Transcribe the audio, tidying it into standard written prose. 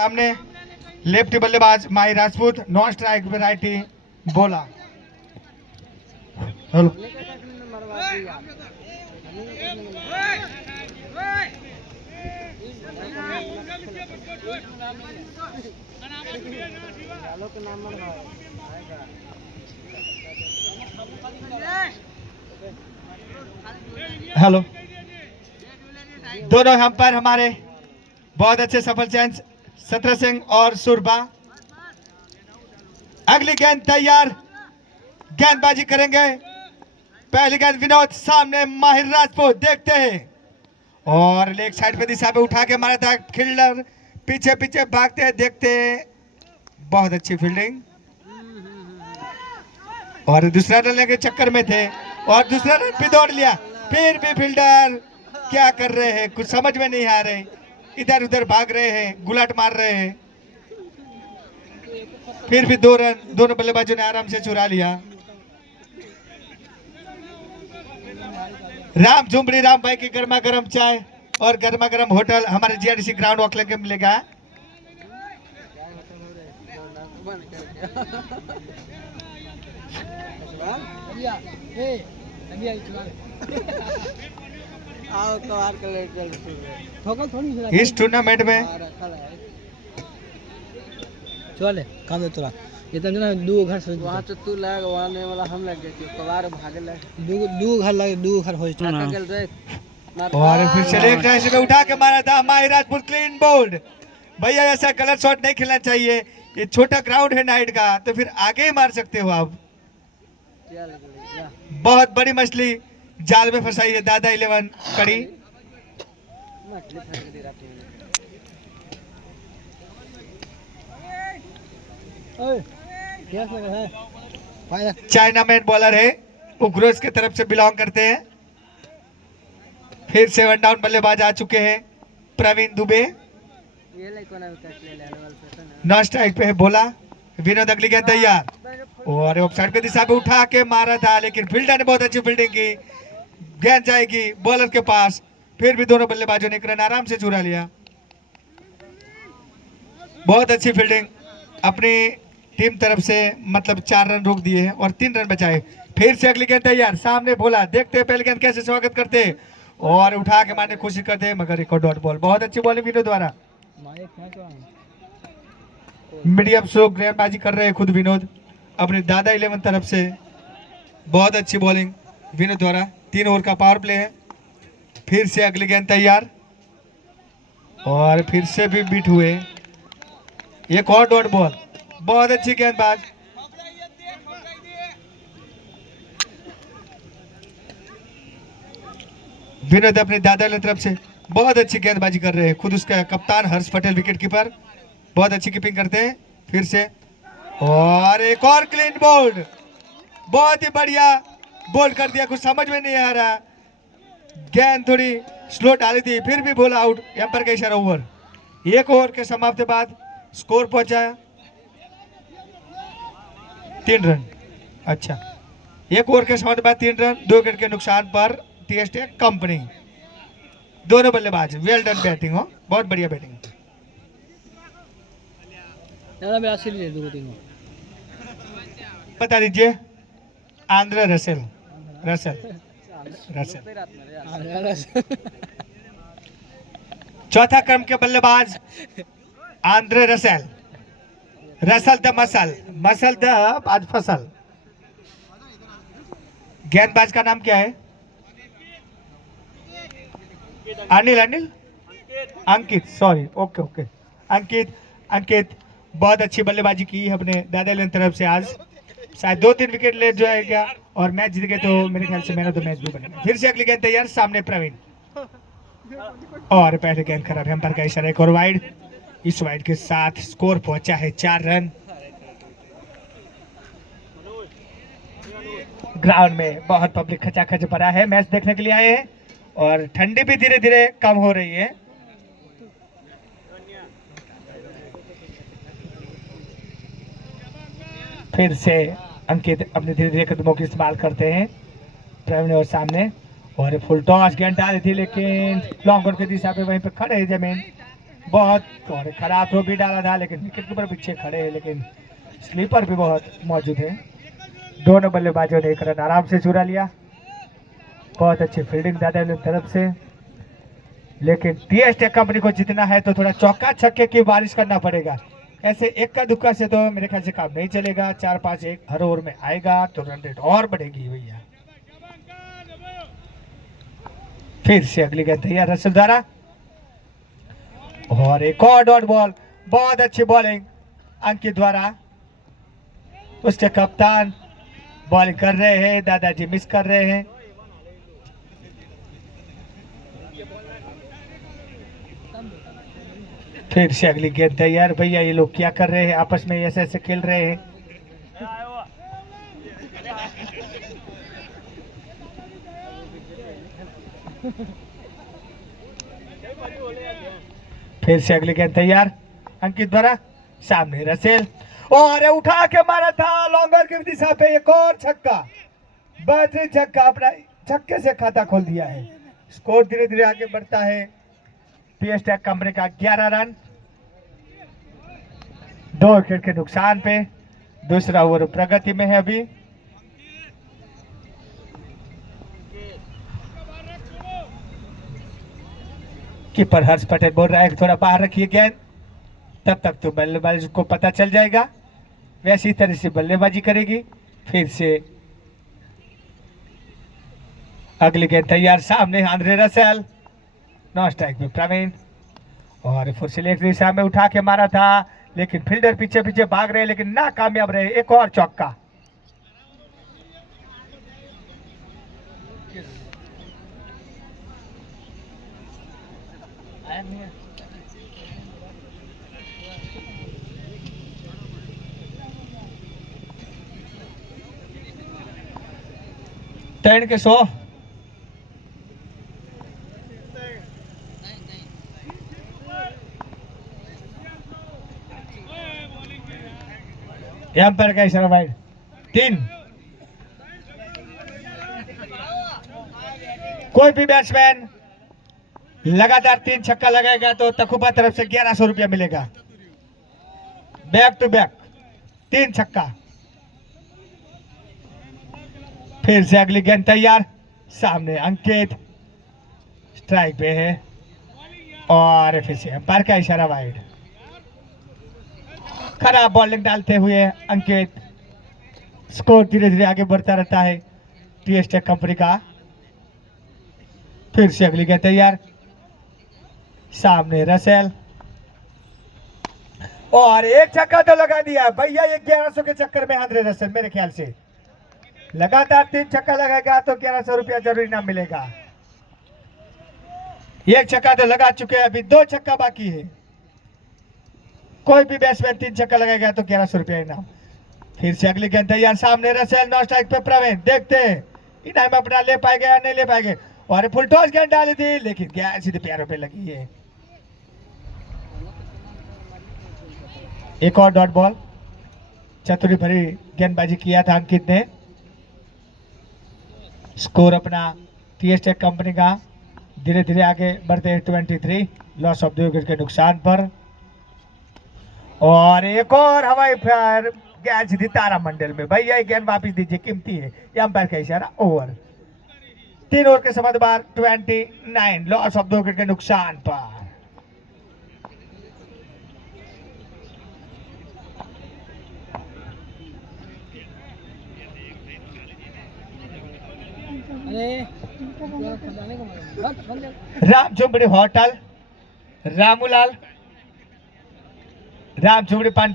सामने लेफ्ट बल्लेबाज माही Rajput, non strike variety बोला। हेलो हेलो दोनों अंपायर हमारे बहुत अच्छे सफल चयन सत्र सिंह और सुरबा। अगली गेंद तैयार, गेंदबाजी करेंगे। पहली गेंद विनोद, सामने माहिर राजपूत, देखते हैं और लेग साइड पे दिशा पे उठा के मारा था फील्डर, पीछे पीछे भागते हैं, देखते हैं। बहुत अच्छी फील्डिंग और दूसरा रन लेने के चक्कर में थे और दूसरा रन भी दौड़ लिया। फिर भी फील्डर क्या कर रहे हैं, कुछ समझ में नहीं आ रहे, इधर उधर भाग रहे हैं, गुलाट मार रहे हैं। फिर भी 2 रन दोनों बल्लेबाजों ने आराम से चुरा लिया। राम झुमरी राम भाई की गर्मा गर्म चाय और गर्मा गर्म होटल हमारे जीआरडीसी ग्राउंड वॉकले के मिलेगा। इस टूर्नामेंट में चले काम तोरा ये तो ना दू घर से वहां तो तू लग वाने वाला हम लग गए कबार भागे ले दू घर लगे, दू घर होइस्ट ना गेल रे और फिर से एक टाइम से उठा के मारा था माही राजपूत, क्लीन बोल्ड। भैया ऐसा कलर शॉट नहीं खेलना चाहिए, ये छोटा ग्राउंड है नाइट का, तो फिर आगे ही मार सकते हो आप। बहुत बड़ी मछली जाल में फंसाई है दादा 11 कड़ी। चाइना मैन बॉलर है, उग्रोज की तरफ से बिलोंग करते हैं। फिर 7 डाउन बल्लेबाज आ चुके हैं प्रवीण दुबे, नॉन स्ट्राइक पे है बोला। विनोद अगली गेंद तैयार और ऑफ साइड पे दिशा पे उठा के मारा था, लेकिन फील्डर ने बहुत अच्छी फील्डिंग की, गेंद जाएगी बॉलर के पास। फिर भी दोनों बल्लेबाजों ने एक रन आराम से चुरा लिया। बहुत अच्छी फील्डिंग अपनी टीम तरफ से, मतलब 4 रन रोक दिए हैं और 3 रन बचाए। फिर से अगली गेंद तैयार, सामने बोला, देखते हैं पहली गेंद कैसे स्वागत करते हैं और उठा के मारने की कोशिश करते हैं, मगर एक डॉट बॉल। बहुत अच्छी बॉलिंग विनोद द्वारा, मीडियम स्लो गेंदबाजी कर रहे हैं खुद विनोद अपने दादा 11 तरफ से। बहुत अच्छी बॉलिंग विनोद द्वारा, 3 ओवर का पावर प्ले है। फिर से अगली गेंद तैयार और फिर से भी बीट हुए, एक और डॉट बॉल। बहुत अच्छी गेंदबाज, विनोद अपने दादा की तरफ से बहुत अच्छी गेंदबाजी कर रहे हैं, खुद उसका कप्तान हर्ष पटेल विकेट कीपर बहुत अच्छी कीपिंग करते हैं। फिर से और एक और क्लीन बोल्ड, बहुत ही बढ़िया बोल्ड कर दिया, कुछ समझ में नहीं आ रहा, गेंद थोड़ी स्लो डाली थी, फिर भी बोला आउट, एम्पायर का इशारा ओवर। 1 ओवर के समाप्ति बाद स्कोर पहुंचा 3 रन। अच्छा, 1 ओवर के समाप्ति बाद 3 रन, 2 विकेट के नुकसान पर टीएसटी कंपनी। दोनों बल्लेबाज वेल डन बैटिंग हो, बहुत बढ़िया बैटिंग। बता दीजिए आंद्रे रसेल, चौथा क्रम के बल्लेबाज Andre Russell the muscle the आज फसल। गेंदबाज का नाम क्या है? अनिल अंकित, सॉरी, ओके अंकित बहुत अच्छी बल्लेबाजी की अपने दादा की तरफ से। आज शायद 2-3 विकेट ले जाएगा और मैच जीत गए तो मेरे ख्याल से मैन ऑफ द मैच भी बनेगा। फिर से अगली गेंद तैयार, सामने प्रवीण और पहले गेंद खराब, एम्पायर का इशारा, एक और वाइड। इस वाइड के साथ स्कोर पहुंचा है 4 रन। ग्राउंड में बहुत पब्लिक खचाखच भरा है, मैच देखने के लिए आए हैं और ठंडी भी धीरे धीरे कम हो रही है। फिर से अंकित अपने धीरे धीरे कदमों की इस्तेमाल करते हैं, प्रवीण और सामने और फुल टॉस गेंद डाली थी, लेकिन लॉन्ग ऑन की दिशा पे वहीं पे खड़े जमीन बहुत और खराब थ्रो भी डाला था, लेकिन विकेट कीपर पीछे खड़े हैं, लेकिन स्लीपर भी बहुत मौजूद है। दोनों बल्लेबाजों ने एक रन आराम से चुरा लिया। बहुत अच्छी फील्डिंग दादा की तरफ से, लेकिन टीएस टेक कंपनी को जीतना है तो थोड़ा चौका छक्के की बारिश करना पड़ेगा। ऐसे एक का दुक्का से तो मेरे ख्याल से काम नहीं चलेगा। 4-5 हर ओवर में आएगा तो रन रेट और बढ़ेगी भैया। फिर से अगली गेंद तैयार रसल द्वारा, और एक और डॉट बॉल। बहुत अच्छी बॉलिंग अंकित द्वारा। उसके कप्तान बॉलिंग कर रहे हैं, दादाजी मिस कर रहे हैं। फिर से अगली गेंद तैयार। भैया ये लोग क्या कर रहे हैं, आपस में ऐसे ऐसे खेल रहे हैं। फिर से अगली गेंद तैयार अंकित द्वारा। सामने रसेल, और उठा के मारा था लॉन्गर की दिशा पे। एक और छक्का, बेहतरीन छक्का, अपना छक्के से खाता खोल दिया है। स्कोर धीरे धीरे आगे बढ़ता है। टीएस टेक कंपनी का 11 रन 2 विकेट के नुकसान पे। दूसरा ओवर प्रगति में है अभी। कीपर हर्ष पटेल बोल रहा है थोड़ा बाहर रखिए गेंद, तब तक तो बल्लेबाज को पता चल जाएगा। वैसी तरह से बल्लेबाजी करेगी। फिर से अगली गेंद तैयार। सामने आंद्रे रसेल, नॉन स्ट्राइक में प्रवीण, और फिर से लेफ्ट दिशा में उठा के मारा था, लेकिन फील्डर पीछे पीछे भाग रहे, लेकिन नाकामयाब रहे। एक और चौका। टर्न के 100। एम्पायर का इशारा वाइड 3। कोई भी बैट्समैन लगातार 3 छक्का लगाएगा तो तकुबा तरफ से 1100 रुपया मिलेगा। बैक टू बैक 3 छक्का। फिर से अगली गेंद तैयार। सामने अंकित स्ट्राइक पे है, और फिर से एम्पायर का इशारा वाइड। खराब बॉलिंग डालते हुए अंकित। स्कोर धीरे धीरे आगे बढ़ता रहता है टीएस टेक कंपनी का। फिर से अगली गेंद तैयार। सामने रसेल, और एक छक्का तो लगा दिया भैया। ये 1100 के चक्कर में आंद्रे रसेल मेरे ख्याल से लगातार 3 छक्का लगाएगा तो 1100 रुपया जरूर इनाम मिलेगा। एक छक्का तो लगा चुके हैं, अभी 2 छक्का बाकी है। कोई भी बैट्समैन 3 छक्का लगाएगा तो 1100 रुपया इनाम। फिर से अगली गेंद तैयार। सामने रसेल, नॉन स्ट्राइक पे प्रवीण। देखते हैं इनाम अपना ले पाएंगे या नहीं ले पाएंगे। और फुल टॉस गेंद डाली थी, लेकिन गेंद सीधे पैरों पे लगी है। एक और डॉट बॉल। चतुरी भरी गेंदबाजी किया था अंकित ने। स्कोर अपना टीएस टेक कंपनी का धीरे धीरे आगे बढ़ते हैं 23। लॉस ऑफ 2 विकेट के नुकसान पर। और एक और हवाई फायर गेंद सीधी तारामंडल में। भैया ये गेंद वापिस दीजिए, कीमती है। अंपायर का इशारा। ओवर 3 ओवर के समय बाद 29 लॉस ऑफ 2 विकेट के नुकसान पर। राम झुमड़ी होटल, रामूलाल, राम झुमड़ी पान